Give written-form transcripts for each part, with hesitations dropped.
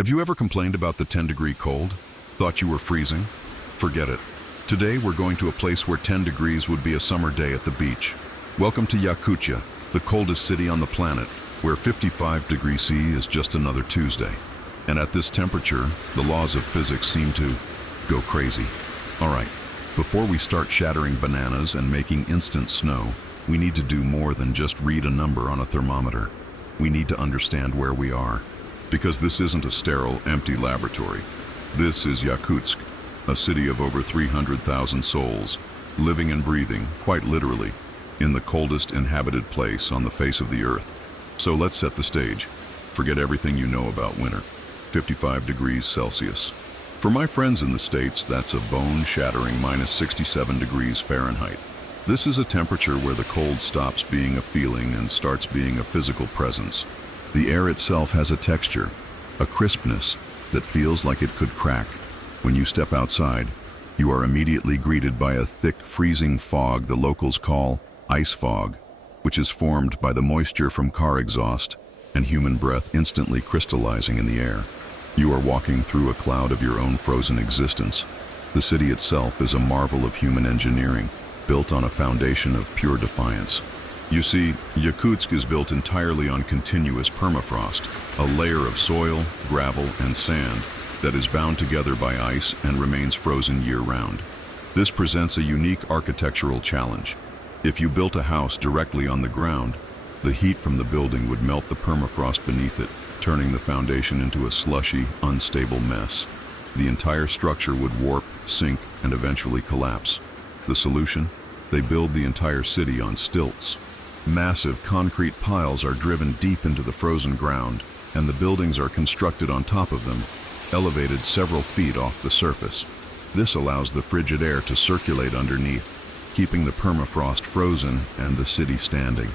Have you ever complained about the 10-degree cold? Thought you were freezing? Forget it. Today we're going to a place where 10 degrees would be a summer day at the beach. Welcome to Yakutia, the coldest city on the planet, where 55 degrees C is just another Tuesday. And at this temperature, the laws of physics seem to go crazy. Alright, before we start shattering bananas and making instant snow, we need to do more than just read a number on a thermometer. We need to understand where we are. Because this isn't a sterile, empty laboratory. This is Yakutsk, a city of over 300,000 souls, living and breathing, quite literally, in the coldest inhabited place on the face of the earth. So let's set the stage. Forget everything you know about winter. 55 degrees Celsius. For my friends in the States, that's a bone-shattering minus 67 degrees Fahrenheit. This is a temperature where the cold stops being a feeling and starts being a physical presence. The air itself has a texture, a crispness that feels like it could crack. When you step outside, you are immediately greeted by a thick, freezing fog the locals call ice fog, which is formed by the moisture from car exhaust and human breath instantly crystallizing in the air. You are walking through a cloud of your own frozen existence. The city itself is a marvel of human engineering, built on a foundation of pure defiance. You see, Yakutsk is built entirely on continuous permafrost, a layer of soil, gravel, and sand that is bound together by ice and remains frozen year-round. This presents a unique architectural challenge. If you built a house directly on the ground, the heat from the building would melt the permafrost beneath it, turning the foundation into a slushy, unstable mess. The entire structure would warp, sink, and eventually collapse. The solution? They build the entire city on stilts. Massive concrete piles are driven deep into the frozen ground, and the buildings are constructed on top of them, elevated several feet off the surface. This allows the frigid air to circulate underneath, keeping the permafrost frozen and the city standing.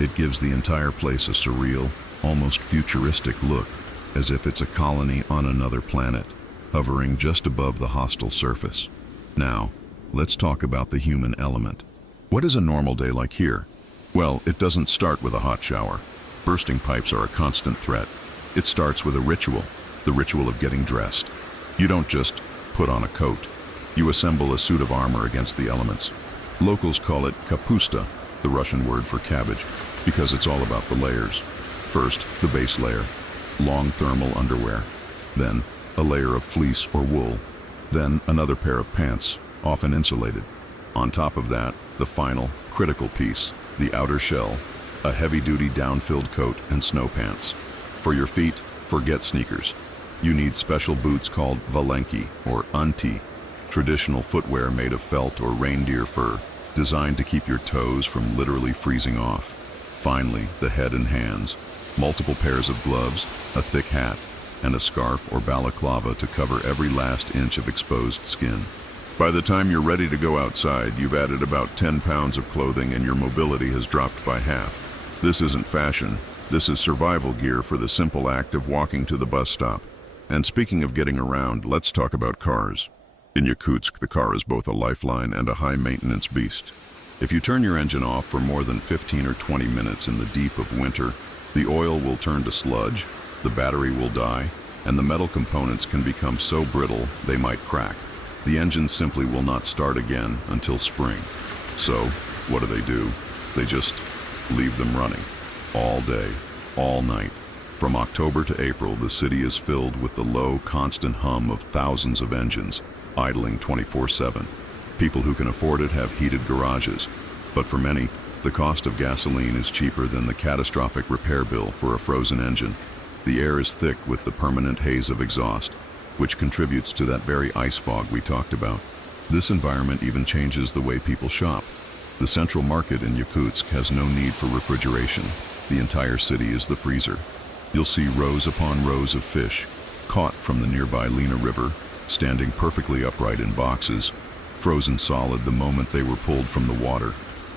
It gives the entire place a surreal, almost futuristic look, as if it's a colony on another planet, hovering just above the hostile surface. Now, let's talk about the human element. What is a normal day like here? Well, it doesn't start with a hot shower. Bursting pipes are a constant threat. It starts with a ritual, the ritual of getting dressed. You don't just put on a coat. You assemble a suit of armor against the elements. Locals call it kapusta, the Russian word for cabbage, because it's all about the layers. First, the base layer, long thermal underwear. Then, a layer of fleece or wool. Then, another pair of pants, often insulated. On top of that, the final, critical piece, the outer shell, a heavy-duty down-filled coat and snow pants. For your feet, forget sneakers. You need special boots called valenki or unti, traditional footwear made of felt or reindeer fur, designed to keep your toes from literally freezing off. Finally, the head and hands, multiple pairs of gloves, a thick hat, and a scarf or balaclava to cover every last inch of exposed skin. By the time you're ready to go outside, you've added about 10 pounds of clothing and your mobility has dropped by half. This isn't fashion. This is survival gear for the simple act of walking to the bus stop. And speaking of getting around, let's talk about cars. In Yakutsk, the car is both a lifeline and a high-maintenance beast. If you turn your engine off for more than 15 or 20 minutes in the deep of winter, the oil will turn to sludge, the battery will die, and the metal components can become so brittle they might crack. The engine simply will not start again until spring. So, what do? They just leave them running. All day, all night. From October to April, the city is filled with the low, constant hum of thousands of engines, idling 24/7. People who can afford it have heated garages. But for many, the cost of gasoline is cheaper than the catastrophic repair bill for a frozen engine. The air is thick with the permanent haze of exhaust, which contributes to that very ice fog we talked about. This environment even changes the way people shop. The central market in Yakutsk has no need for refrigeration. The entire city is the freezer. You'll see rows upon rows of fish, caught from the nearby Lena River, standing perfectly upright in boxes, frozen solid the moment they were pulled from the water.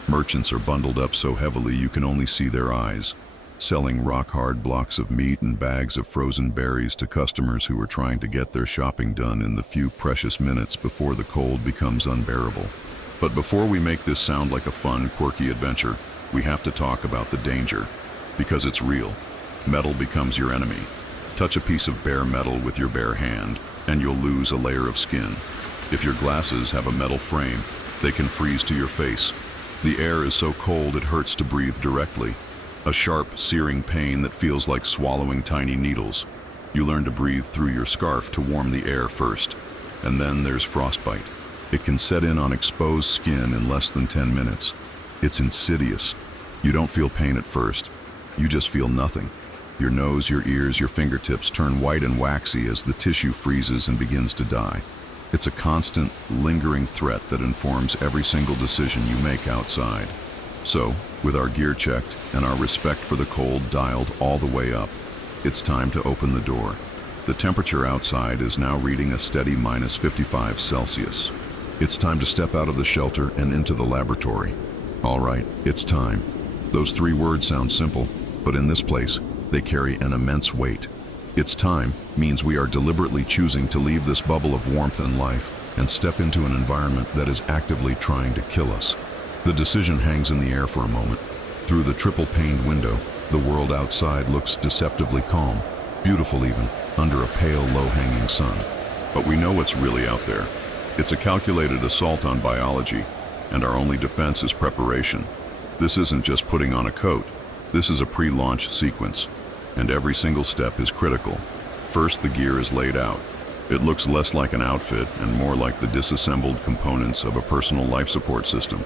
Merchants are bundled up so heavily you can only see their eyes, selling rock-hard blocks of meat and bags of frozen berries to customers who are trying to get their shopping done in the few precious minutes before the cold becomes unbearable. But before we make this sound like a fun, quirky adventure, we have to talk about the danger, because it's real. Metal becomes your enemy. Touch a piece of bare metal with your bare hand, and you'll lose a layer of skin. If your glasses have a metal frame, they can freeze to your face. The air is so cold it hurts to breathe directly. A sharp, searing pain that feels like swallowing tiny needles. You learn to breathe through your scarf to warm the air first. And then there's frostbite. It can set in on exposed skin in less than 10 minutes. It's insidious. You don't feel pain at first. You just feel nothing. Your nose, your ears, your fingertips turn white and waxy as the tissue freezes and begins to die. It's a constant, lingering threat that informs every single decision you make outside. So, with our gear checked and our respect for the cold dialed all the way up, it's time to open the door. The temperature outside is now reading a steady minus 55 Celsius. It's time to step out of the shelter and into the laboratory. All right, it's time. Those 3 words sound simple, but in this place, they carry an immense weight. It's time means we are deliberately choosing to leave this bubble of warmth and life and step into an environment that is actively trying to kill us. The decision hangs in the air for a moment. Through the triple-paned window, the world outside looks deceptively calm, beautiful even, under a pale, low-hanging sun. But we know what's really out there. It's a calculated assault on biology, and our only defense is preparation. This isn't just putting on a coat. This is a pre-launch sequence, and every single step is critical. First, the gear is laid out. It looks less like an outfit and more like the disassembled components of a personal life support system.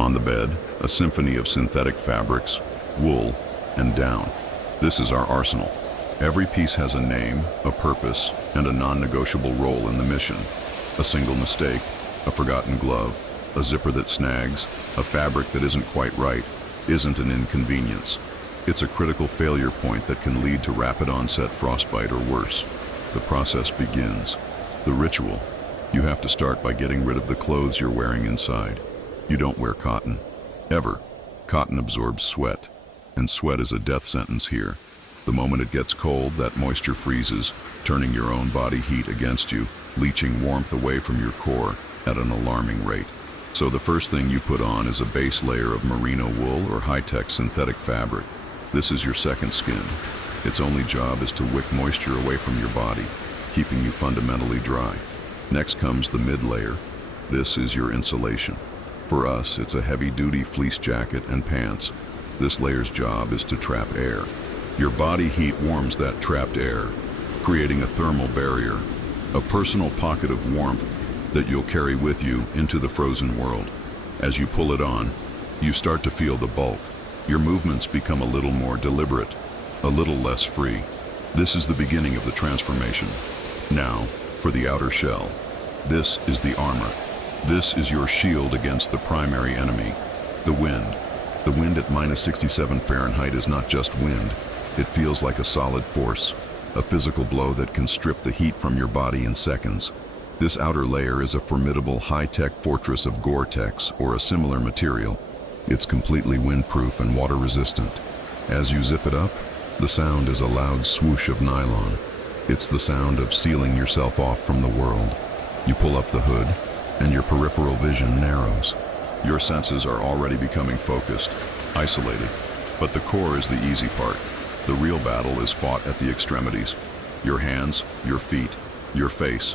On the bed, a symphony of synthetic fabrics, wool, and down. This is our arsenal. Every piece has a name, a purpose, and a non-negotiable role in the mission. A single mistake, a forgotten glove, a zipper that snags, a fabric that isn't quite right, isn't an inconvenience. It's a critical failure point that can lead to rapid onset frostbite or worse. The process begins. The ritual. You have to start by getting rid of the clothes you're wearing inside. You don't wear cotton. Ever. Cotton absorbs sweat, and sweat is a death sentence here. The moment it gets cold, that moisture freezes, turning your own body heat against you, leaching warmth away from your core at an alarming rate. So the first thing you put on is a base layer of merino wool or high-tech synthetic fabric. This is your second skin. Its only job is to wick moisture away from your body, keeping you fundamentally dry. Next comes the mid-layer. This is your insulation. For us, it's a heavy-duty fleece jacket and pants. This layer's job is to trap air. Your body heat warms that trapped air, creating a thermal barrier, a personal pocket of warmth that you'll carry with you into the frozen world. As you pull it on, you start to feel the bulk. Your movements become a little more deliberate, a little less free. This is the beginning of the transformation. Now, for the outer shell. This is the armor. This is your shield against the primary enemy, the wind. The wind at minus 67 Fahrenheit is not just wind. It feels like a solid force, a physical blow that can strip the heat from your body in seconds. This outer layer is a formidable high-tech fortress of Gore-Tex or a similar material. It's completely windproof and water-resistant. As you zip it up, the sound is a loud swoosh of nylon. It's the sound of sealing yourself off from the world. You pull up the hood, and your peripheral vision narrows. Your senses are already becoming focused, isolated. But the core is the easy part. The real battle is fought at the extremities. Your hands, your feet, your face.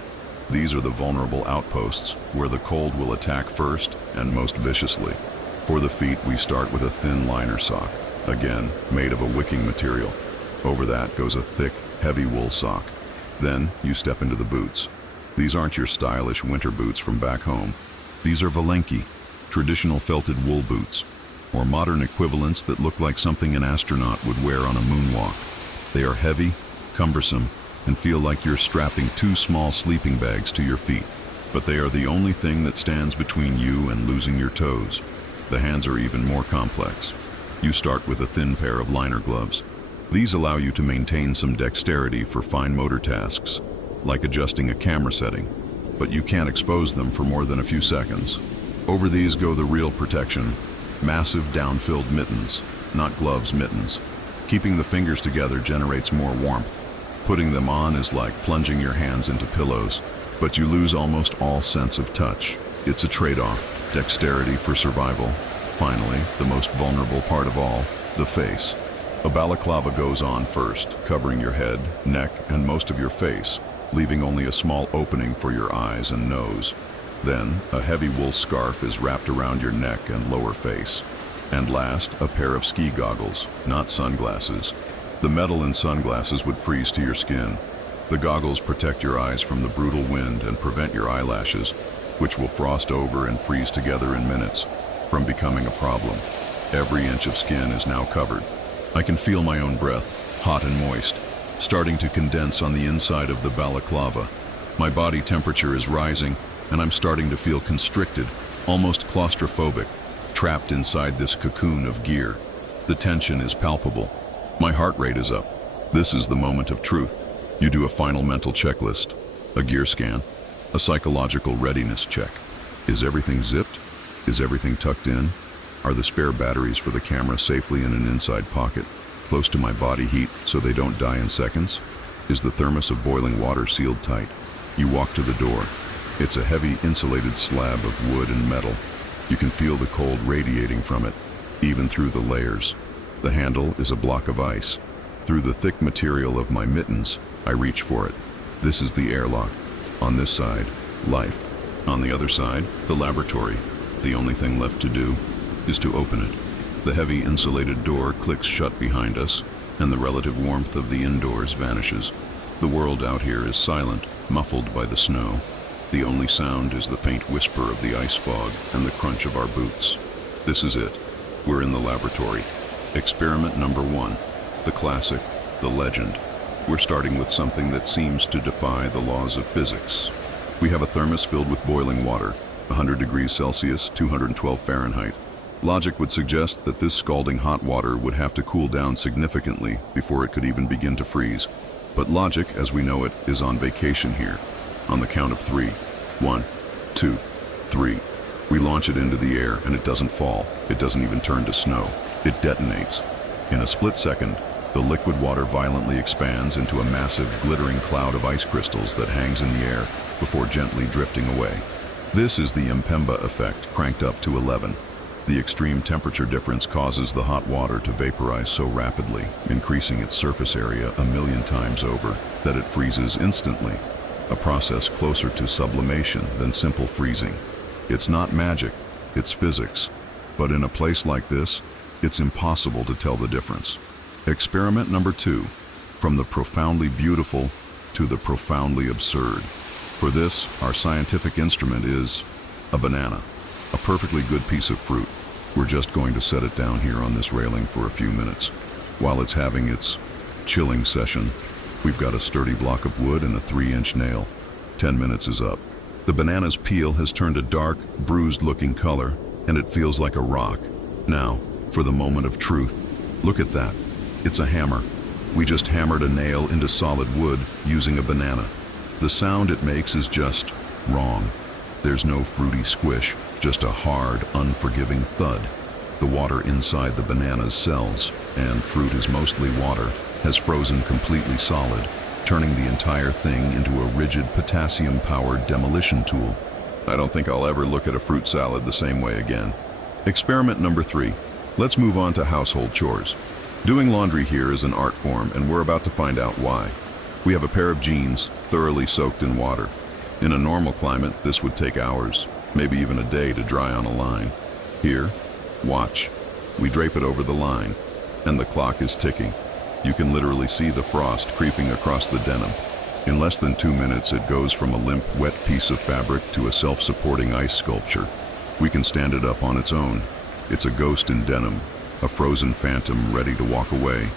These are the vulnerable outposts where the cold will attack first and most viciously. For the feet, we start with a thin liner sock, again, made of a wicking material. Over that goes a thick, heavy wool sock. Then you step into the boots. These aren't your stylish winter boots from back home. These are Valenki, traditional felted wool boots, or modern equivalents that look like something an astronaut would wear on a moonwalk. They are heavy, cumbersome, and feel like you're strapping 2 small sleeping bags to your feet. But they are the only thing that stands between you and losing your toes. The hands are even more complex. You start with a thin pair of liner gloves. These allow you to maintain some dexterity for fine motor tasks, like adjusting a camera setting, but you can't expose them for more than a few seconds. Over these go the real protection, massive down-filled mittens, not gloves, mittens. Keeping the fingers together generates more warmth. Putting them on is like plunging your hands into pillows, but you lose almost all sense of touch. It's a trade-off, dexterity for survival. Finally, the most vulnerable part of all, the face. A balaclava goes on first, covering your head, neck, and most of your face, leaving only a small opening for your eyes and nose. Then, a heavy wool scarf is wrapped around your neck and lower face. And last, a pair of ski goggles, not sunglasses. The metal in sunglasses would freeze to your skin. The goggles protect your eyes from the brutal wind and prevent your eyelashes, which will frost over and freeze together in minutes, from becoming a problem. Every inch of skin is now covered. I can feel my own breath, hot and moist, starting to condense on the inside of the balaclava. My body temperature is rising, and I'm starting to feel constricted, almost claustrophobic, trapped inside this cocoon of gear. The tension is palpable. My heart rate is up. This is the moment of truth. You do a final mental checklist, a gear scan, a psychological readiness check. Is everything zipped? Is everything tucked in? Are the spare batteries for the camera safely in an inside pocket, close to my body heat so they don't die in seconds? Is the thermos of boiling water sealed tight? You walk to the door. It's a heavy insulated slab of wood and metal. You can feel the cold radiating from it, even through the layers. The handle is a block of ice. Through the thick material of my mittens, I reach for it. This is the airlock. On this side, life. On the other side, the laboratory. The only thing left to do is to open it. The heavy insulated door clicks shut behind us, and the relative warmth of the indoors vanishes. The world out here is silent, muffled by the snow. The only sound is the faint whisper of the ice fog and the crunch of our boots. This is it. We're in the laboratory. Experiment number 1. The classic, the legend. We're starting with something that seems to defy the laws of physics. We have a thermos filled with boiling water, 100 degrees Celsius, 212 Fahrenheit. Logic would suggest that this scalding hot water would have to cool down significantly before it could even begin to freeze. But logic, as we know it, is on vacation here. On the count of 3. 1, 2, 3. We launch it into the air and it doesn't fall. It doesn't even turn to snow. It detonates. In a split second, the liquid water violently expands into a massive, glittering cloud of ice crystals that hangs in the air before gently drifting away. This is the Mpemba effect cranked up to 11. The extreme temperature difference causes the hot water to vaporize so rapidly, increasing its surface area 1,000,000 times over, that it freezes instantly. A process closer to sublimation than simple freezing. It's not magic, it's physics. But in a place like this, it's impossible to tell the difference. Experiment number 2. From the profoundly beautiful to the profoundly absurd. For this, our scientific instrument is a banana, a perfectly good piece of fruit. We're just going to set it down here on this railing for a few minutes. While it's having its chilling session, we've got a sturdy block of wood and a 3-inch nail. 10 minutes is up. The banana's peel has turned a dark, bruised-looking color, and it feels like a rock. Now, for the moment of truth, look at that. It's a hammer. We just hammered a nail into solid wood using a banana. The sound it makes is just wrong. There's no fruity squish, just a hard, unforgiving thud. The water inside the banana's cells, and fruit is mostly water, has frozen completely solid, turning the entire thing into a rigid potassium-powered demolition tool. I don't think I'll ever look at a fruit salad the same way again. Experiment number 3. Let's move on to household chores. Doing laundry here is an art form, and we're about to find out why. We have a pair of jeans, thoroughly soaked in water. In a normal climate, this would take hours, maybe even a day to dry on a line. Here, watch. We drape it over the line, and the clock is ticking. You can literally see the frost creeping across the denim. In less than 2 minutes, it goes from a limp, wet piece of fabric to a self-supporting ice sculpture. We can stand it up on its own. It's a ghost in denim, a frozen phantom ready to walk away.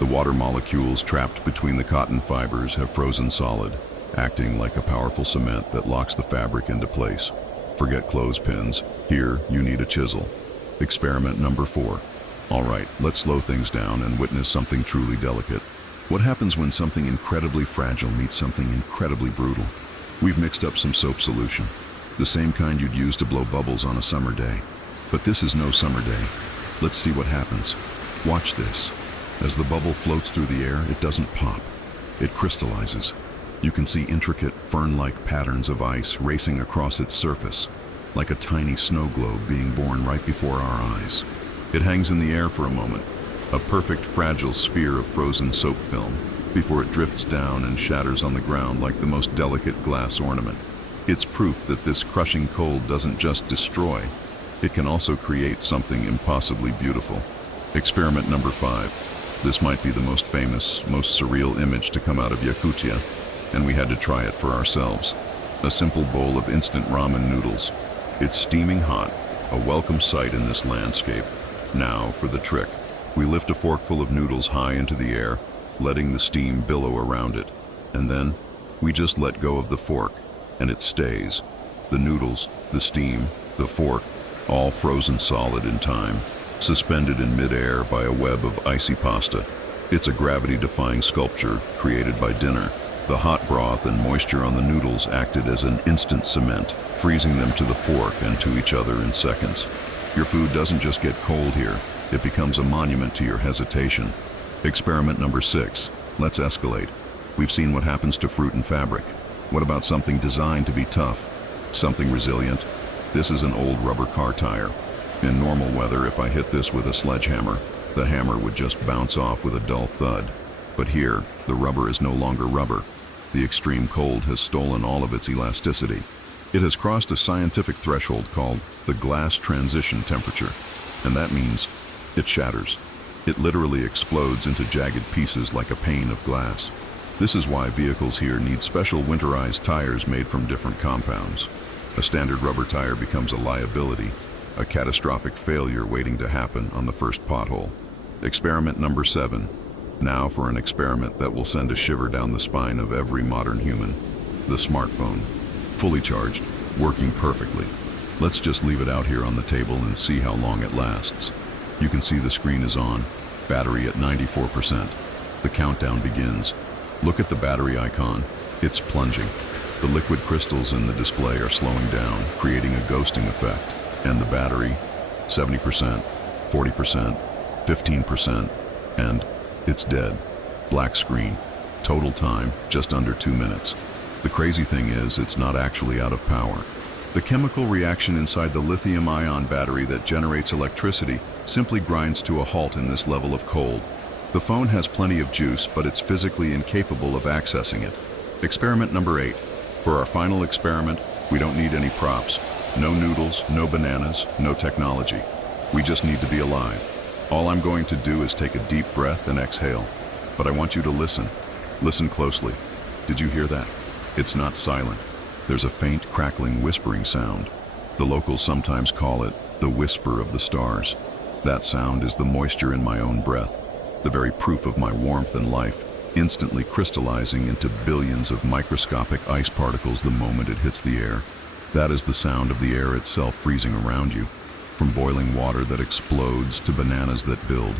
The water molecules trapped between the cotton fibers have frozen solid, acting like a powerful cement that locks the fabric into place. Forget clothespins. Here, you need a chisel. Experiment number 4. All right, let's slow things down and witness something truly delicate. What happens when something incredibly fragile meets something incredibly brutal? We've mixed up some soap solution, the same kind you'd use to blow bubbles on a summer day. But this is no summer day. Let's see what happens. Watch this. As the bubble floats through the air, it doesn't pop. It crystallizes. You can see intricate, fern-like patterns of ice racing across its surface, like a tiny snow globe being born right before our eyes. It hangs in the air for a moment, a perfect fragile sphere of frozen soap film, before it drifts down and shatters on the ground like the most delicate glass ornament. It's proof that this crushing cold doesn't just destroy, it can also create something impossibly beautiful. Experiment number 5. This might be the most famous, most surreal image to come out of Yakutia, and we had to try it for ourselves. A simple bowl of instant ramen noodles. It's steaming hot, a welcome sight in this landscape. Now for the trick. We lift a forkful of noodles high into the air, letting the steam billow around it. And then, we just let go of the fork, and it stays. The noodles, the steam, the fork, all frozen solid in time, suspended in midair by a web of icy pasta. It's a gravity-defying sculpture created by dinner. The hot broth and moisture on the noodles acted as an instant cement, freezing them to the fork and to each other in seconds. Your food doesn't just get cold here, it becomes a monument to your hesitation. Experiment number 6. Let's escalate. We've seen what happens to fruit and fabric. What about something designed to be tough? Something resilient? This is an old rubber car tire. In normal weather, if I hit this with a sledgehammer, the hammer would just bounce off with a dull thud. But here, the rubber is no longer rubber. The extreme cold has stolen all of its elasticity. It has crossed a scientific threshold called the glass transition temperature, and that means it shatters. It literally explodes into jagged pieces like a pane of glass. This is why vehicles here need special winterized tires made from different compounds. A standard rubber tire becomes a liability, a catastrophic failure waiting to happen on the first pothole. Experiment number 7. Now for an experiment that will send a shiver down the spine of every modern human. The smartphone. Fully charged, working perfectly. Let's just leave it out here on the table and see how long it lasts. You can see the screen is on, battery at 94%. The countdown begins. Look at the battery icon. It's plunging. The liquid crystals in the display are slowing down, creating a ghosting effect. And the battery, 70%, 40%, 15%, and it's dead. Black screen. Total time, just under 2 minutes. The crazy thing is, it's not actually out of power. The chemical reaction inside the lithium-ion battery that generates electricity simply grinds to a halt in this level of cold. The phone has plenty of juice, but it's physically incapable of accessing it. Experiment number 8. For our final experiment, we don't need any props. No noodles, no bananas, no technology. We just need to be alive. All I'm going to do is take a deep breath and exhale. But I want you to listen. Listen closely. Did you hear that? It's not silent. There's a faint, crackling, whispering sound. The locals sometimes call it the whisper of the stars. That sound is the moisture in my own breath, the very proof of my warmth and life, instantly crystallizing into billions of microscopic ice particles the moment it hits the air. That is the sound of the air itself freezing around you, from boiling water that explodes to bananas that build,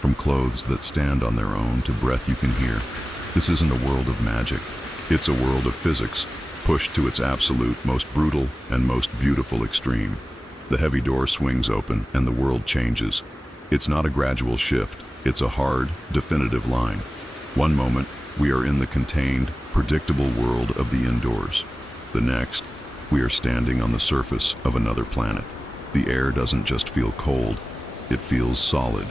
from clothes that stand on their own to breath you can hear. This isn't a world of magic. It's a world of physics, pushed to its absolute, most brutal, and most beautiful extreme. The heavy door swings open and the world changes. It's not a gradual shift, it's a hard, definitive line. One moment, we are in the contained, predictable world of the indoors. The next, we are standing on the surface of another planet. The air doesn't just feel cold, it feels solid.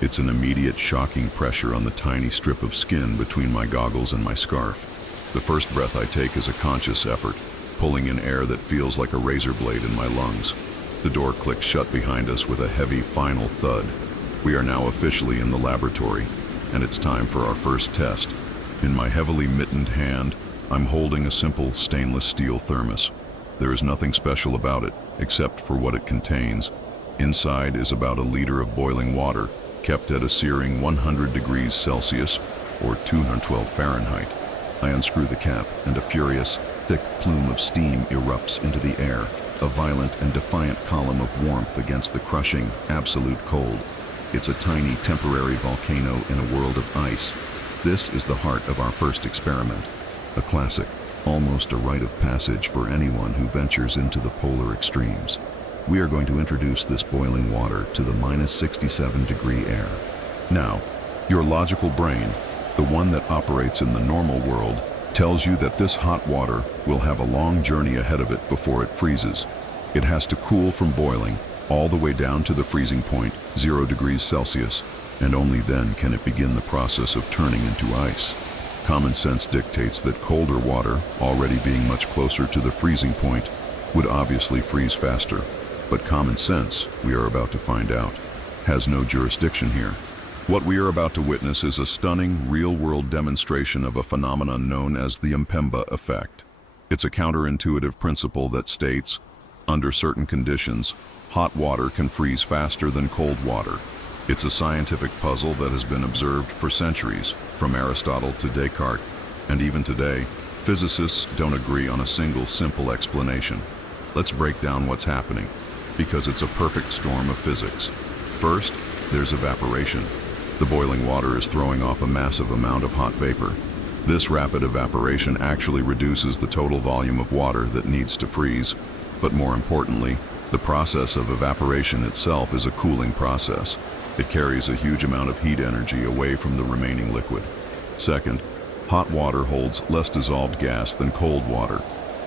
It's an immediate, shocking pressure on the tiny strip of skin between my goggles and my scarf. The first breath I take is a conscious effort, pulling in air that feels like a razor blade in my lungs. The door clicks shut behind us with a heavy, final thud. We are now officially in the laboratory, and it's time for our first test. In my heavily mittened hand, I'm holding a simple stainless steel thermos. There is nothing special about it, except for what it contains. Inside is about a liter of boiling water, kept at a searing 100 degrees Celsius, or 212 Fahrenheit. I unscrew the cap, and a furious, thick plume of steam erupts into the air, a violent and defiant column of warmth against the crushing, absolute cold. It's a tiny, temporary volcano in a world of ice. This is the heart of our first experiment. A classic, almost a rite of passage for anyone who ventures into the polar extremes. We are going to introduce this boiling water to the minus 67-degree air. Now, your logical brain, the one that operates in the normal world, tells you that this hot water will have a long journey ahead of it before it freezes. It has to cool from boiling all the way down to the freezing point, 0 degrees Celsius. and only then can it begin the process of turning into ice. Common sense dictates that colder water, already being much closer to the freezing point, would obviously freeze faster. But common sense, we are about to find out, has no jurisdiction here. What we are about to witness is a stunning, real-world demonstration of a phenomenon known as the Mpemba effect. It's a counterintuitive principle that states, under certain conditions, hot water can freeze faster than cold water. It's a scientific puzzle that has been observed for centuries, from Aristotle to Descartes, and even today, physicists don't agree on a single simple explanation. Let's break down what's happening, because it's a perfect storm of physics. First, there's evaporation. The boiling water is throwing off a massive amount of hot vapor. This rapid evaporation actually reduces the total volume of water that needs to freeze, but more importantly, the process of evaporation itself is a cooling process. It carries a huge amount of heat energy away from the remaining liquid. Second, hot water holds less dissolved gas than cold water.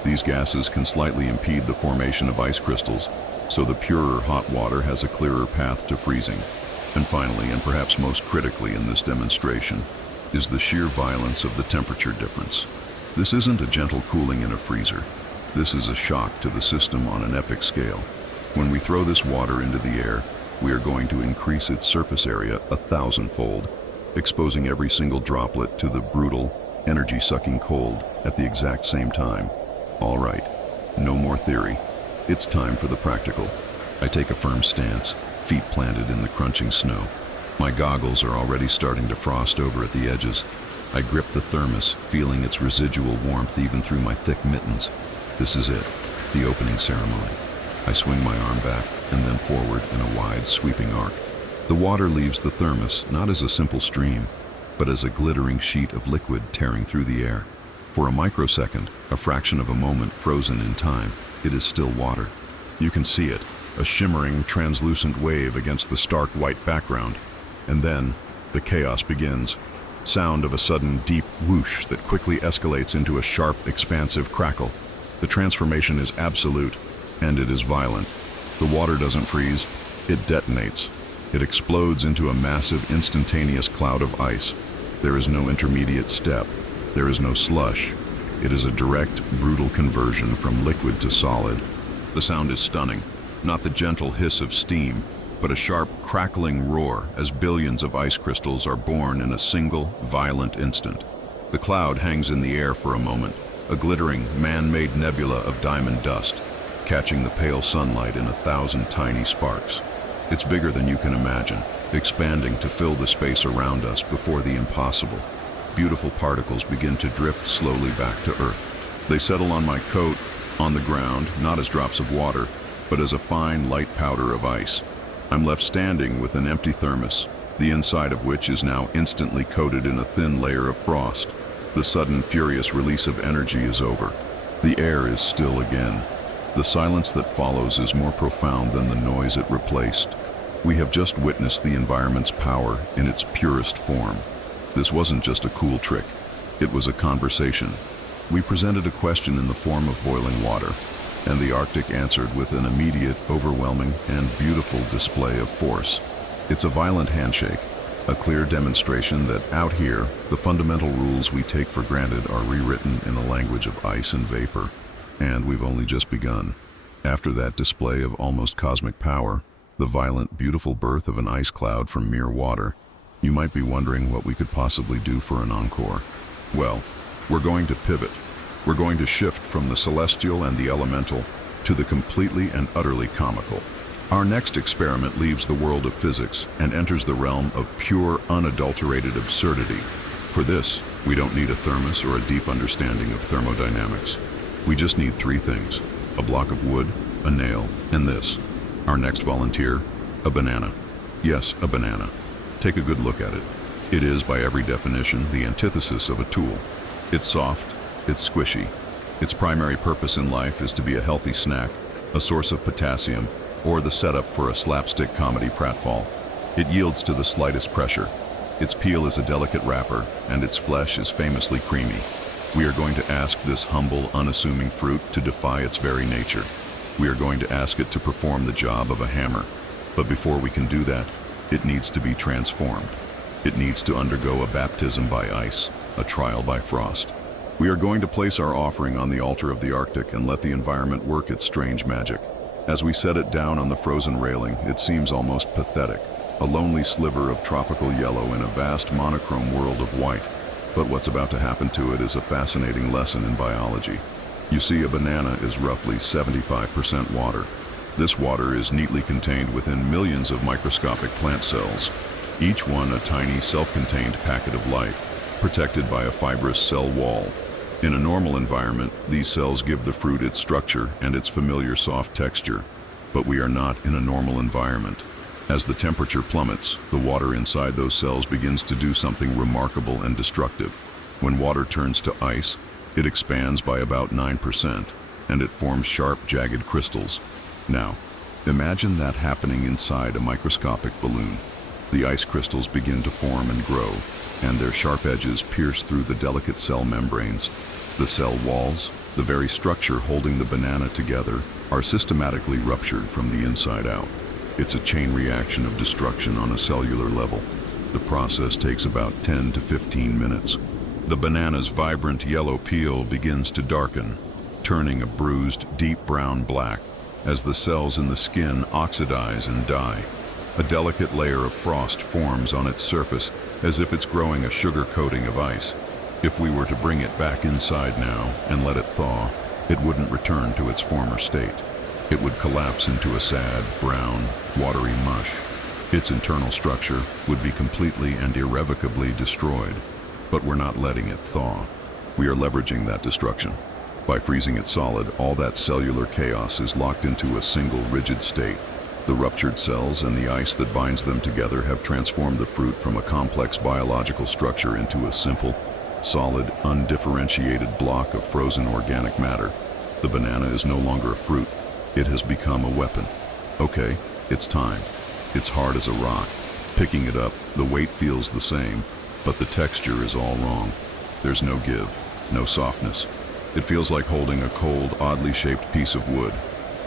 These gases can slightly impede the formation of ice crystals, so the purer hot water has a clearer path to freezing. And finally, and perhaps most critically in this demonstration, is the sheer violence of the temperature difference. This isn't a gentle cooling in a freezer. This is a shock to the system on an epic scale. When we throw this water into the air, we are going to increase its surface area 1,000-fold, exposing every single droplet to the brutal, energy-sucking cold at the exact same time. All right, no more theory. It's time for the practical. I take a firm stance, feet planted in the crunching snow. My goggles are already starting to frost over at the edges. I grip the thermos, feeling its residual warmth even through my thick mittens. This is it, the opening ceremony. I swing my arm back and then forward in a wide, sweeping arc. The water leaves the thermos not as a simple stream, but as a glittering sheet of liquid tearing through the air. For a microsecond, a fraction of a moment frozen in time, it is still water. You can see it, a shimmering, translucent wave against the stark white background. And then, the chaos begins. Sound of a sudden deep whoosh that quickly escalates into a sharp, expansive crackle. The transformation is absolute, and it is violent. The water doesn't freeze, it detonates. It explodes into a massive, instantaneous cloud of ice. There is no intermediate step. There is no slush. It is a direct, brutal conversion from liquid to solid. The sound is stunning. Not the gentle hiss of steam, but a sharp, crackling roar as billions of ice crystals are born in a single, violent instant. The cloud hangs in the air for a moment, a glittering, man-made nebula of diamond dust, catching the pale sunlight in 1,000 tiny sparks. It's bigger than you can imagine, expanding to fill the space around us before the impossible. Beautiful particles begin to drift slowly back to Earth. They settle on my coat, on the ground, not as drops of water, but as a fine, light powder of ice. I'm left standing with an empty thermos, the inside of which is now instantly coated in a thin layer of frost. The sudden, furious release of energy is over. The air is still again. The silence that follows is more profound than the noise it replaced. We have just witnessed the environment's power in its purest form. This wasn't just a cool trick. It was a conversation. We presented a question in the form of boiling water, and the Arctic answered with an immediate, overwhelming, and beautiful display of force. It's a violent handshake, a clear demonstration that out here, the fundamental rules we take for granted are rewritten in a language of ice and vapor. And we've only just begun. After that display of almost cosmic power, the violent, beautiful birth of an ice cloud from mere water, you might be wondering what we could possibly do for an encore. Well, we're going to pivot. We're going to shift from the celestial and the elemental to the completely and utterly comical. Our next experiment leaves the world of physics and enters the realm of pure, unadulterated absurdity. For this, we don't need a thermos or a deep understanding of thermodynamics. We just need three things: a block of wood, a nail, and this. Our next volunteer, a banana. Yes, a banana. Take a good look at it. It is, by every definition, the antithesis of a tool. It's soft, it's squishy. Its primary purpose in life is to be a healthy snack, a source of potassium, or the setup for a slapstick comedy pratfall. It yields to the slightest pressure. Its peel is a delicate wrapper, and its flesh is famously creamy. We are going to ask this humble, unassuming fruit to defy its very nature. We are going to ask it to perform the job of a hammer. But before we can do that, It needs to be transformed. It needs to undergo a baptism by ice, a trial by frost. We are going to place our offering on the altar of the Arctic and let the environment work its strange magic. As we set it down on the frozen railing, it seems almost pathetic, a lonely sliver of tropical yellow in a vast monochrome world of white. But what's about to happen to it is a fascinating lesson in biology. You see, a banana is roughly 75% water. This water is neatly contained within millions of microscopic plant cells, each one a tiny self-contained packet of life, protected by a fibrous cell wall. In a normal environment, these cells give the fruit its structure and its familiar soft texture. But we are not in a normal environment. As the temperature plummets, the water inside those cells begins to do something remarkable and destructive. When water turns to ice, it expands by about 9%, and it forms sharp, jagged crystals. Now, imagine that happening inside a microscopic balloon. The ice crystals begin to form and grow, and their sharp edges pierce through the delicate cell membranes. The cell walls, the very structure holding the banana together, are systematically ruptured from the inside out. It's a chain reaction of destruction on a cellular level. The process takes about 10 to 15 minutes. The banana's vibrant yellow peel begins to darken, turning a bruised, deep brown black as the cells in the skin oxidize and die. A delicate layer of frost forms on its surface as if it's growing a sugar coating of ice. If we were to bring it back inside now and let it thaw, it wouldn't return to its former state. It would collapse into a sad, brown, watery mush. Its internal structure would be completely and irrevocably destroyed. But we're not letting it thaw. We are leveraging that destruction. By freezing it solid, all that cellular chaos is locked into a single rigid state. The ruptured cells and the ice that binds them together have transformed the fruit from a complex biological structure into a simple, solid, undifferentiated block of frozen organic matter. The banana is no longer a fruit. It has become a weapon. Okay, it's time. It's hard as a rock. Picking it up, the weight feels the same, but the texture is all wrong. There's no give, no softness. It feels like holding a cold, oddly shaped piece of wood.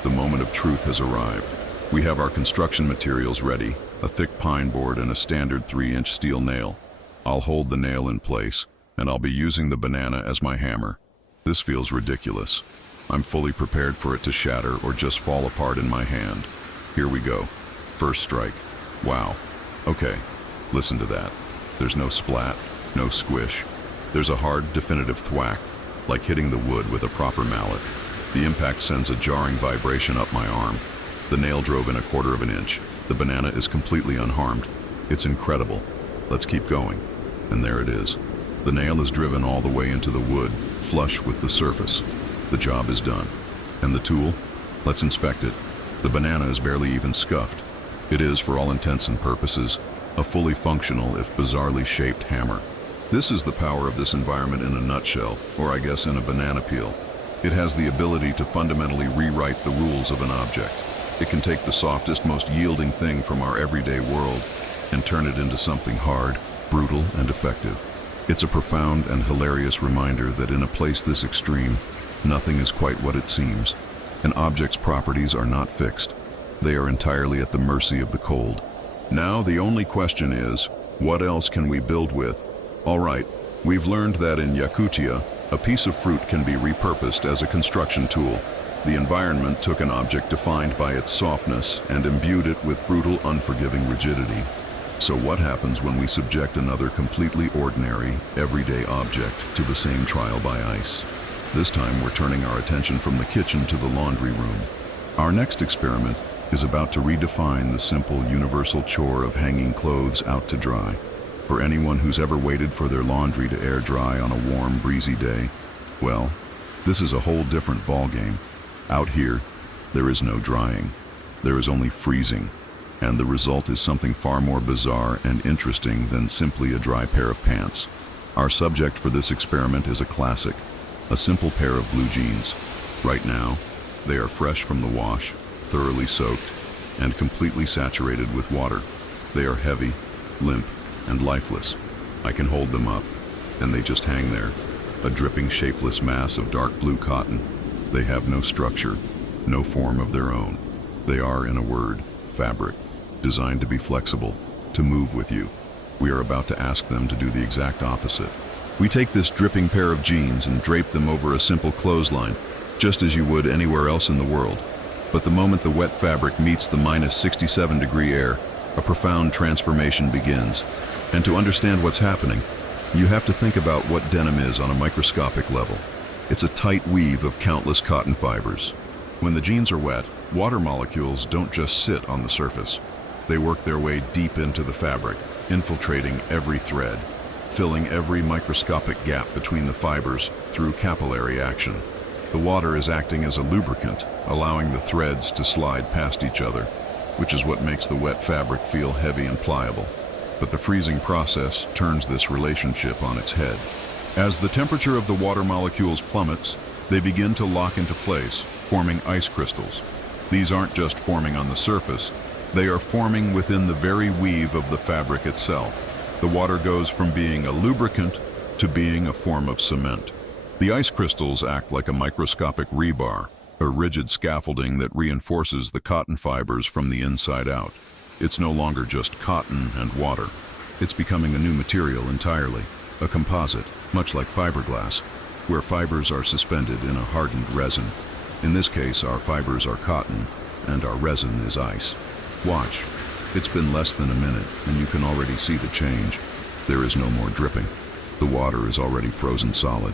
The moment of truth has arrived. We have our construction materials ready, a thick pine board and a standard 3-inch steel nail. I'll hold the nail in place, and I'll be using the banana as my hammer. This feels ridiculous. I'm fully prepared for it to shatter or just fall apart in my hand. Here we go. First strike. Wow. Okay, listen to that. There's no splat, no squish. There's a hard, definitive thwack, like hitting the wood with a proper mallet. The impact sends a jarring vibration up my arm. The nail drove in 1/4 of an inch. The banana is completely unharmed. It's incredible. Let's keep going. And there it is. The nail is driven all the way into the wood, flush with the surface. The job is done. And the tool? Let's inspect it. The banana is barely even scuffed. It is, for all intents and purposes, a fully functional, if bizarrely shaped hammer. This is the power of this environment in a nutshell, or I guess in a banana peel. It has the ability to fundamentally rewrite the rules of an object. It can take the softest, most yielding thing from our everyday world and turn it into something hard, brutal, and effective. It's a profound and hilarious reminder that in a place this extreme, nothing is quite what it seems. An object's properties are not fixed. They are entirely at the mercy of the cold. Now the only question is, what else can we build with? All right, we've learned that in Yakutia, a piece of fruit can be repurposed as a construction tool. The environment took an object defined by its softness and imbued it with brutal, unforgiving rigidity. So what happens when we subject another completely ordinary, everyday object to the same trial by ice? This time we're turning our attention from the kitchen to the laundry room. Our next experiment is about to redefine the simple, universal chore of hanging clothes out to dry. For anyone who's ever waited for their laundry to air dry on a warm, breezy day, well, this is a whole different ballgame. Out here, there is no drying. There is only freezing. And the result is something far more bizarre and interesting than simply a dry pair of pants. Our subject for this experiment is a classic, a simple pair of blue jeans. Right now, they are fresh from the wash, thoroughly soaked, and completely saturated with water. They are heavy, limp, and lifeless. I can hold them up, and they just hang there, a dripping, shapeless mass of dark blue cotton. They have no structure, no form of their own. They are, in a word, fabric, designed to be flexible, to move with you. We are about to ask them to do the exact opposite. We take this dripping pair of jeans and drape them over a simple clothesline, just as you would anywhere else in the world. But the moment the wet fabric meets the -67-degree air, a profound transformation begins. And to understand what's happening, you have to think about what denim is on a microscopic level. It's a tight weave of countless cotton fibers. When the jeans are wet, water molecules don't just sit on the surface. They work their way deep into the fabric, infiltrating every thread, filling every microscopic gap between the fibers through capillary action. The water is acting as a lubricant, allowing the threads to slide past each other, which is what makes the wet fabric feel heavy and pliable. But the freezing process turns this relationship on its head. As the temperature of the water molecules plummets, they begin to lock into place, forming ice crystals. These aren't just forming on the surface, they are forming within the very weave of the fabric itself. The water goes from being a lubricant to being a form of cement. The ice crystals act like a microscopic rebar, a rigid scaffolding that reinforces the cotton fibers from the inside out. It's no longer just cotton and water. It's becoming a new material entirely, a composite, much like fiberglass, where fibers are suspended in a hardened resin. In this case, our fibers are cotton, and our resin is ice. Watch. It's been less than a minute, and you can already see the change. There is no more dripping. The water is already frozen solid.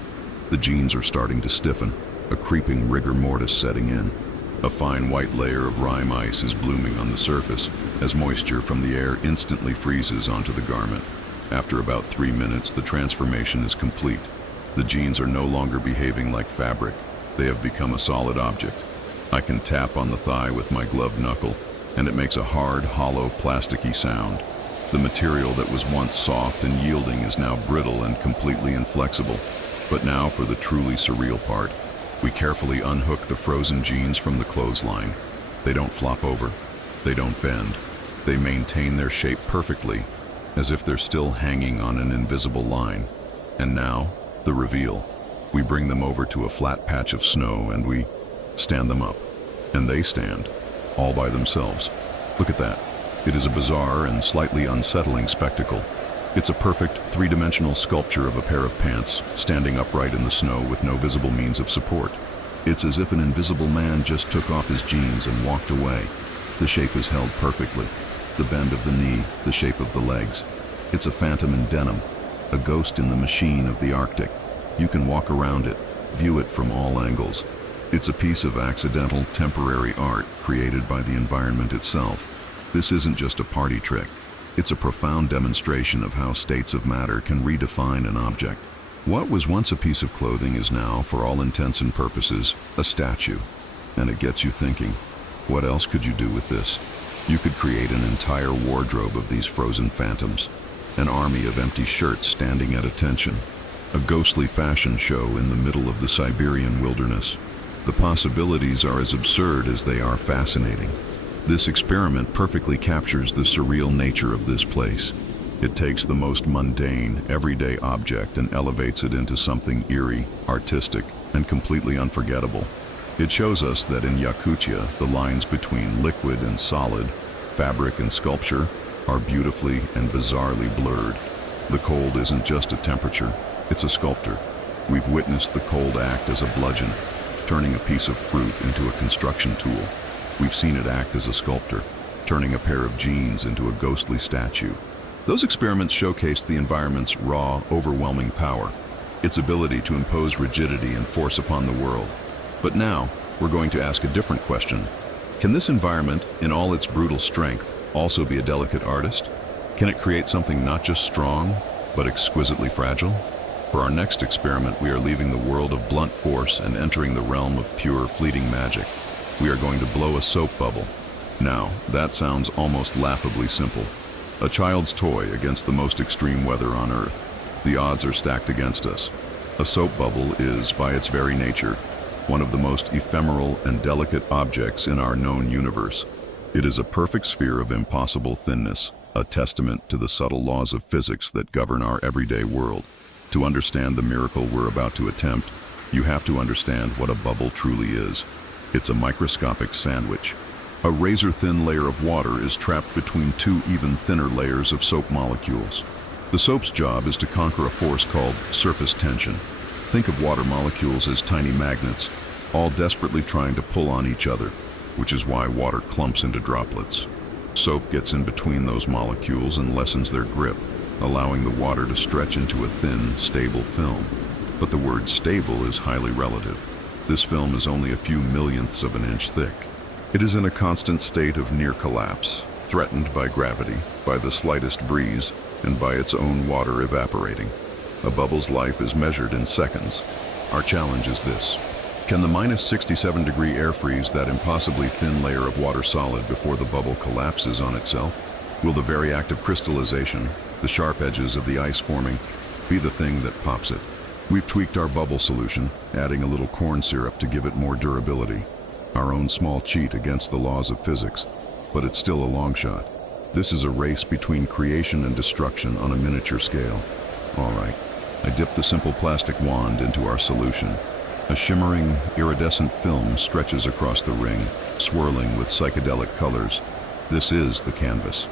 The jeans are starting to stiffen, a creeping rigor mortis setting in. A fine white layer of rime ice is blooming on the surface, as moisture from the air instantly freezes onto the garment. After about 3 minutes, the transformation is complete. The jeans are no longer behaving like fabric. They have become a solid object. I can tap on the thigh with my gloved knuckle, and it makes a hard, hollow, plasticky sound. The material that was once soft and yielding is now brittle and completely inflexible. But now for the truly surreal part. We carefully unhook the frozen jeans from the clothesline. They don't flop over. They don't bend. They maintain their shape perfectly, as if they're still hanging on an invisible line. And now, the reveal. We bring them over to a flat patch of snow and we stand them up. And they stand, all by themselves. Look at that. It is a bizarre and slightly unsettling spectacle. It's a perfect three-dimensional sculpture of a pair of pants, standing upright in the snow with no visible means of support. It's as if an invisible man just took off his jeans and walked away. The shape is held perfectly. The bend of the knee, the shape of the legs. It's a phantom in denim, a ghost in the machine of the Arctic. You can walk around it, view it from all angles. It's a piece of accidental, temporary art created by the environment itself. This isn't just a party trick. It's a profound demonstration of how states of matter can redefine an object. What was once a piece of clothing is now, for all intents and purposes, a statue. And it gets you thinking, what else could you do with this? You could create an entire wardrobe of these frozen phantoms, an army of empty shirts standing at attention, a ghostly fashion show in the middle of the Siberian wilderness. The possibilities are as absurd as they are fascinating. This experiment perfectly captures the surreal nature of this place. It takes the most mundane, everyday object and elevates it into something eerie, artistic, and completely unforgettable. It shows us that in Yakutia, the lines between liquid and solid, fabric and sculpture, are beautifully and bizarrely blurred. The cold isn't just a temperature, it's a sculptor. We've witnessed the cold act as a bludgeon, turning a piece of fruit into a construction tool. We've seen it act as a sculptor, turning a pair of jeans into a ghostly statue. Those experiments showcase the environment's raw, overwhelming power, its ability to impose rigidity and force upon the world. But now, we're going to ask a different question. Can this environment, in all its brutal strength, also be a delicate artist? Can it create something not just strong, but exquisitely fragile? For our next experiment, we are leaving the world of blunt force and entering the realm of pure, fleeting magic. We are going to blow a soap bubble. Now, that sounds almost laughably simple. A child's toy against the most extreme weather on Earth. The odds are stacked against us. A soap bubble is, by its very nature, one of the most ephemeral and delicate objects in our known universe. It is a perfect sphere of impossible thinness, a testament to the subtle laws of physics that govern our everyday world. To understand the miracle we're about to attempt, you have to understand what a bubble truly is. It's a microscopic sandwich, A razor-thin layer of water is trapped between two even thinner layers of soap molecules. The soap's job is to conquer a force called surface tension. Think of water molecules as tiny magnets, all desperately trying to pull on each other, which is why water clumps into droplets. Soap gets in between those molecules and lessens their grip, allowing the water to stretch into a thin, stable film. But the word stable is highly relative. This film is only a few millionths of an inch thick. It is in a constant state of near collapse, threatened by gravity, by the slightest breeze, and by its own water evaporating. A bubble's life is measured in seconds. Our challenge is this. Can the minus 67-degree air freeze that impossibly thin layer of water solid before the bubble collapses on itself? Will the very act of crystallization, the sharp edges of the ice forming, be the thing that pops it? We've tweaked our bubble solution, adding a little corn syrup to give it more durability. Our own small cheat against the laws of physics, but it's still a long shot. This is a race between creation and destruction on a miniature scale. All right, I dip the simple plastic wand into our solution. A shimmering, iridescent film stretches across the ring, swirling with psychedelic colors. This is the canvas.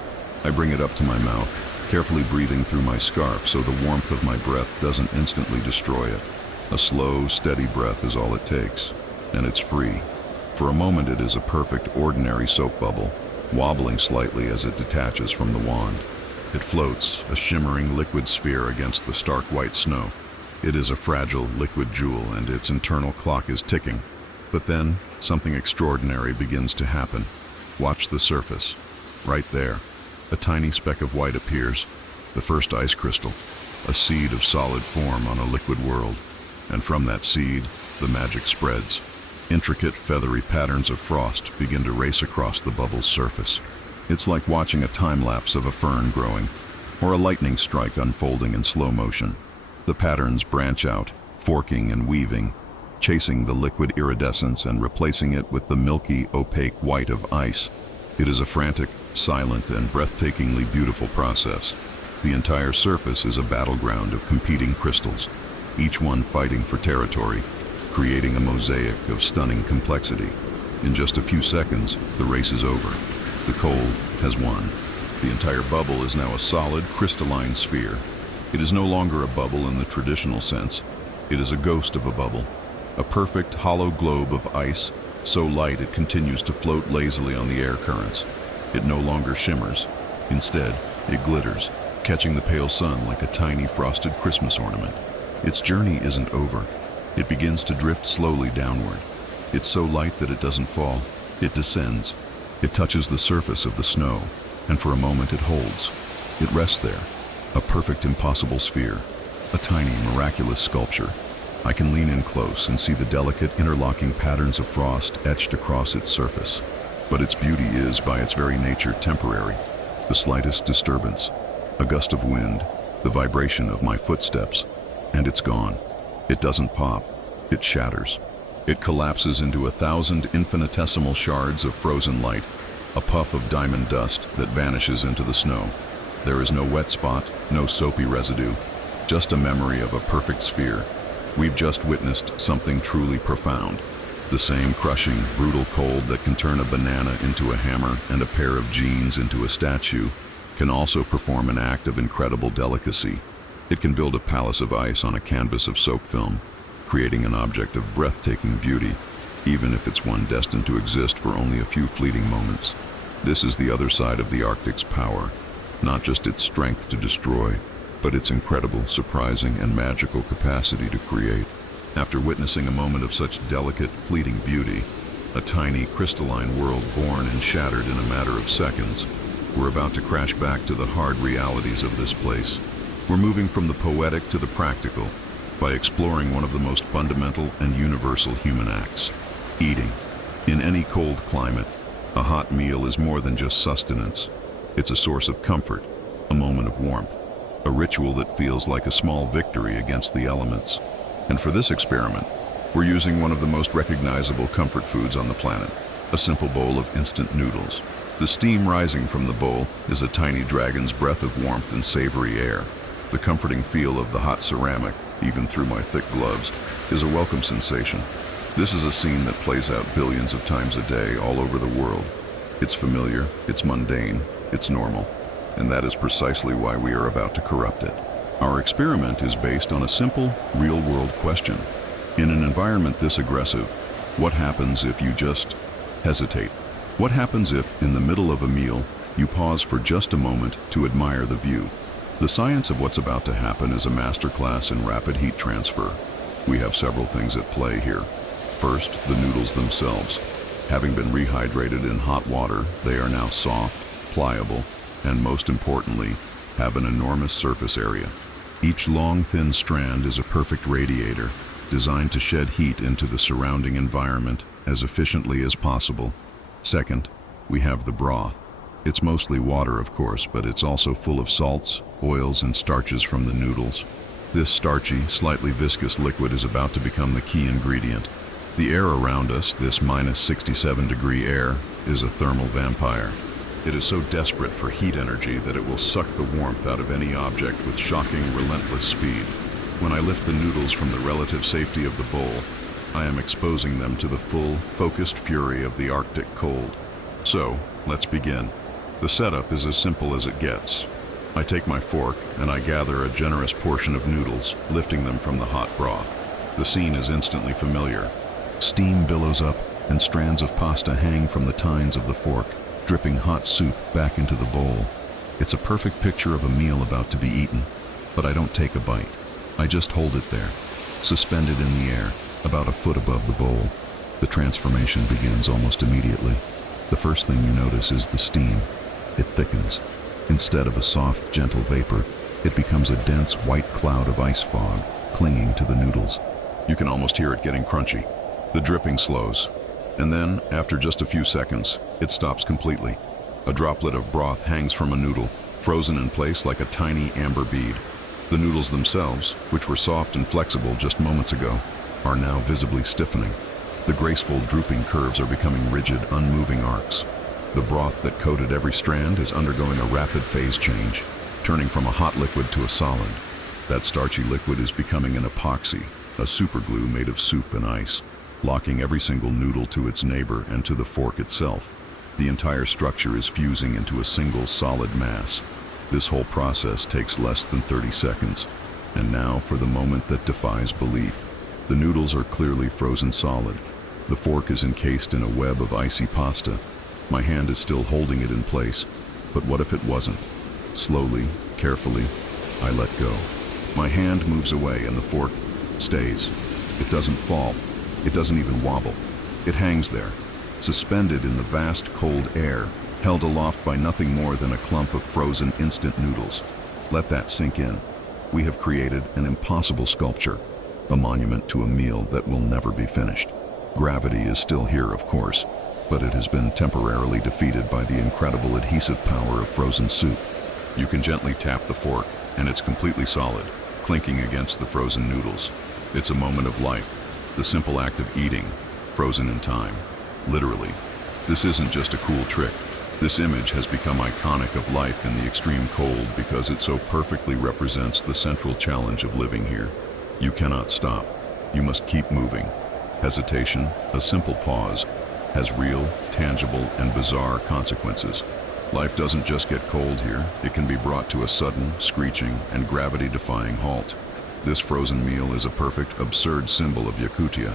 I bring it up to my mouth, carefully breathing through my scarf so the warmth of my breath doesn't instantly destroy it. A slow, steady breath is all it takes, and it's free. For a moment it is a perfect, ordinary soap bubble, wobbling slightly as it detaches from the wand. It floats, a shimmering liquid sphere against the stark white snow. It is a fragile liquid jewel, and its internal clock is ticking. But then, something extraordinary begins to happen. Watch the surface. Right there, a tiny speck of white appears, the first ice crystal, a seed of solid form on a liquid world. And from that seed, the magic spreads. Intricate, feathery patterns of frost begin to race across the bubble's surface. It's like watching a time-lapse of a fern growing, or a lightning strike unfolding in slow motion. The patterns branch out, forking and weaving, chasing the liquid iridescence and replacing it with the milky, opaque white of ice. It is a frantic, silent, and breathtakingly beautiful process. The entire surface is a battleground of competing crystals, each one fighting for territory, creating a mosaic of stunning complexity. In just a few seconds, the race is over. The cold has won. The entire bubble is now a solid, crystalline sphere. It is no longer a bubble in the traditional sense. It is a ghost of a bubble, a perfect, hollow globe of ice, so light it continues to float lazily on the air currents. It no longer shimmers. Instead, it glitters, catching the pale sun like a tiny frosted Christmas ornament. Its journey isn't over. It begins to drift slowly downward. It's so light that it doesn't fall. It descends. It touches the surface of the snow, and for a moment it holds. It rests there, a perfect impossible sphere, a tiny miraculous sculpture. I can lean in close and see the delicate interlocking patterns of frost etched across its surface. But its beauty is, by its very nature, temporary. The slightest disturbance, a gust of wind, the vibration of my footsteps, and it's gone. It doesn't pop, it shatters. It collapses into 1,000 infinitesimal shards of frozen light, a puff of diamond dust that vanishes into the snow. There is no wet spot, no soapy residue, just a memory of a perfect sphere. We've just witnessed something truly profound. The same crushing, brutal cold that can turn a banana into a hammer and a pair of jeans into a statue can also perform an act of incredible delicacy. It can build a palace of ice on a canvas of soap film, creating an object of breathtaking beauty, even if it's one destined to exist for only a few fleeting moments. This is the other side of the Arctic's power, not just its strength to destroy, but its incredible, surprising, and magical capacity to create. After witnessing a moment of such delicate, fleeting beauty, a tiny, crystalline world born and shattered in a matter of seconds, we're about to crash back to the hard realities of this place. We're moving from the poetic to the practical by exploring one of the most fundamental and universal human acts, eating. In any cold climate, a hot meal is more than just sustenance. It's a source of comfort, a moment of warmth, a ritual that feels like a small victory against the elements. And for this experiment, we're using one of the most recognizable comfort foods on the planet, a simple bowl of instant noodles. The steam rising from the bowl is a tiny dragon's breath of warmth and savory air. The comforting feel of the hot ceramic, even through my thick gloves, is a welcome sensation. This is a scene that plays out billions of times a day all over the world. It's familiar, it's mundane, it's normal, and that is precisely why we are about to corrupt it. Our experiment is based on a simple, real-world question. In an environment this aggressive, what happens if you just hesitate? What happens if, in the middle of a meal, you pause for just a moment to admire the view? The science of what's about to happen is a masterclass in rapid heat transfer. We have several things at play here. First, the noodles themselves. Having been rehydrated in hot water, they are now soft, pliable, and most importantly, have an enormous surface area. Each long, thin strand is a perfect radiator, designed to shed heat into the surrounding environment as efficiently as possible. Second, we have the broth. It's mostly water, of course, but it's also full of salts, oils, and starches from the noodles. This starchy, slightly viscous liquid is about to become the key ingredient. The air around us, this minus 67-degree air, is a thermal vampire. It is so desperate for heat energy that it will suck the warmth out of any object with shocking, relentless speed. When I lift the noodles from the relative safety of the bowl, I am exposing them to the full, focused fury of the Arctic cold. So, let's begin. The setup is as simple as it gets. I take my fork and I gather a generous portion of noodles, lifting them from the hot broth. The scene is instantly familiar. Steam billows up and strands of pasta hang from the tines of the fork, dripping hot soup back into the bowl. It's a perfect picture of a meal about to be eaten, but I don't take a bite. I just hold it there, suspended in the air, about a foot above the bowl. The transformation begins almost immediately. The first thing you notice is the steam. It thickens. Instead of a soft, gentle vapor, it becomes a dense white cloud of ice fog, clinging to the noodles. You can almost hear it getting crunchy. The dripping slows, and then, after just a few seconds, it stops completely. A droplet of broth hangs from a noodle, frozen in place like a tiny amber bead. The noodles themselves, which were soft and flexible just moments ago, are now visibly stiffening. The graceful, drooping curves are becoming rigid, unmoving arcs. The broth that coated every strand is undergoing a rapid phase change, turning from a hot liquid to a solid. That starchy liquid is becoming an epoxy, a superglue made of soup and ice, locking every single noodle to its neighbor and to the fork itself. The entire structure is fusing into a single solid mass. This whole process takes less than 30 seconds. And now for the moment that defies belief. The noodles are clearly frozen solid. The fork is encased in a web of icy pasta. My hand is still holding it in place, but what if it wasn't? Slowly, carefully, I let go. My hand moves away and the fork stays. It doesn't fall. It doesn't even wobble. It hangs there, suspended in the vast cold air, held aloft by nothing more than a clump of frozen instant noodles. Let that sink in. We have created an impossible sculpture, a monument to a meal that will never be finished. Gravity is still here, of course, but it has been temporarily defeated by the incredible adhesive power of frozen soup. You can gently tap the fork, and it's completely solid, clinking against the frozen noodles. It's a moment of life, the simple act of eating, frozen in time. Literally. This isn't just a cool trick. This image has become iconic of life in the extreme cold because it so perfectly represents the central challenge of living here. You cannot stop. You must keep moving. Hesitation, a simple pause, has real, tangible, and bizarre consequences. Life doesn't just get cold here. It can be brought to a sudden, screeching, and gravity-defying halt. This frozen meal is a perfect, absurd symbol of Yakutia.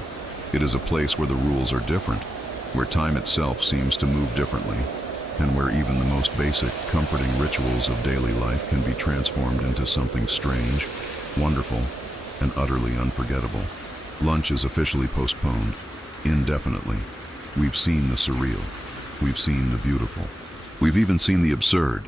It is a place where the rules are different, where time itself seems to move differently, and where even the most basic, comforting rituals of daily life can be transformed into something strange, wonderful, and utterly unforgettable. Lunch is officially postponed, indefinitely. We've seen the surreal. We've seen the beautiful. We've even seen the absurd.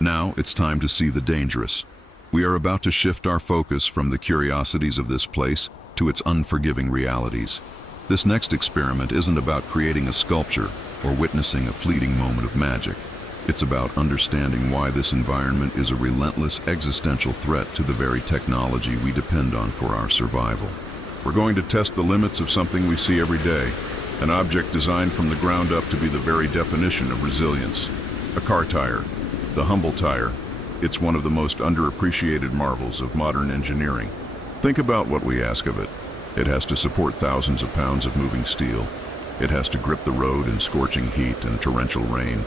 Now it's time to see the dangerous. We are about to shift our focus from the curiosities of this place to its unforgiving realities. This next experiment isn't about creating a sculpture or witnessing a fleeting moment of magic. It's about understanding why this environment is a relentless existential threat to the very technology we depend on for our survival. We're going to test the limits of something we see every day, an object designed from the ground up to be the very definition of resilience. A car tire, the humble tire. It's one of the most underappreciated marvels of modern engineering. Think about what we ask of it. It has to support thousands of pounds of moving steel. It has to grip the road in scorching heat and torrential rain.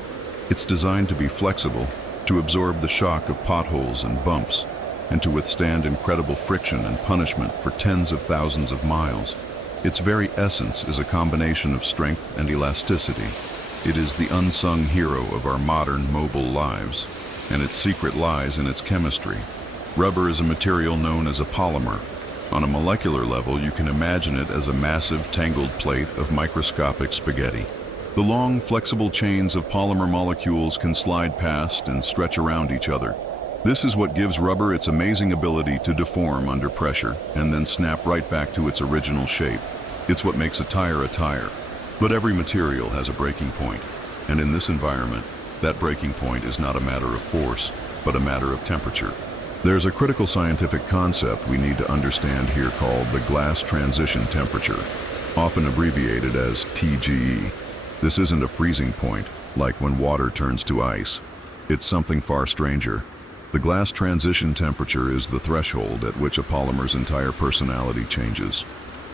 It's designed to be flexible, to absorb the shock of potholes and bumps, and to withstand incredible friction and punishment for tens of thousands of miles. Its very essence is a combination of strength and elasticity. It is the unsung hero of our modern mobile lives, and its secret lies in its chemistry. Rubber is a material known as a polymer. On a molecular level, you can imagine it as a massive, tangled plate of microscopic spaghetti. The long, flexible chains of polymer molecules can slide past and stretch around each other. This is what gives rubber its amazing ability to deform under pressure and then snap right back to its original shape. It's what makes a tire. But every material has a breaking point, and in this environment, that breaking point is not a matter of force, but a matter of temperature. There's a critical scientific concept we need to understand here called the glass transition temperature, often abbreviated as TGE. This isn't a freezing point, like when water turns to ice. It's something far stranger. The glass transition temperature is the threshold at which a polymer's entire personality changes.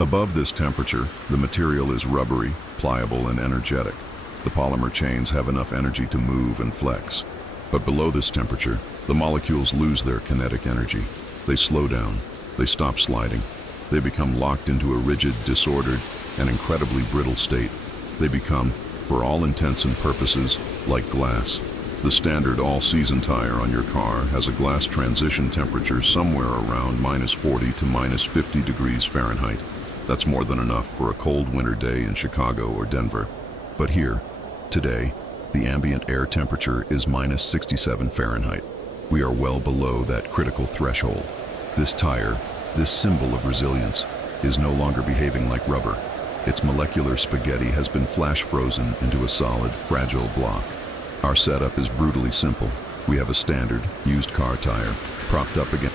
Above this temperature, the material is rubbery, pliable, and energetic. The polymer chains have enough energy to move and flex. But below this temperature, the molecules lose their kinetic energy. They slow down. They stop sliding. They become locked into a rigid, disordered, and incredibly brittle state. They become, for all intents and purposes, like glass. The standard all-season tire on your car has a glass transition temperature somewhere around -40 to -50 degrees Fahrenheit. That's more than enough for a cold winter day in Chicago or Denver. But here, today, the ambient air temperature is -67 Fahrenheit. We are well below that critical threshold. This tire, this symbol of resilience, is no longer behaving like rubber. Its molecular spaghetti has been flash frozen into a solid, fragile block. Our setup is brutally simple. We have a standard, used car tire, propped up against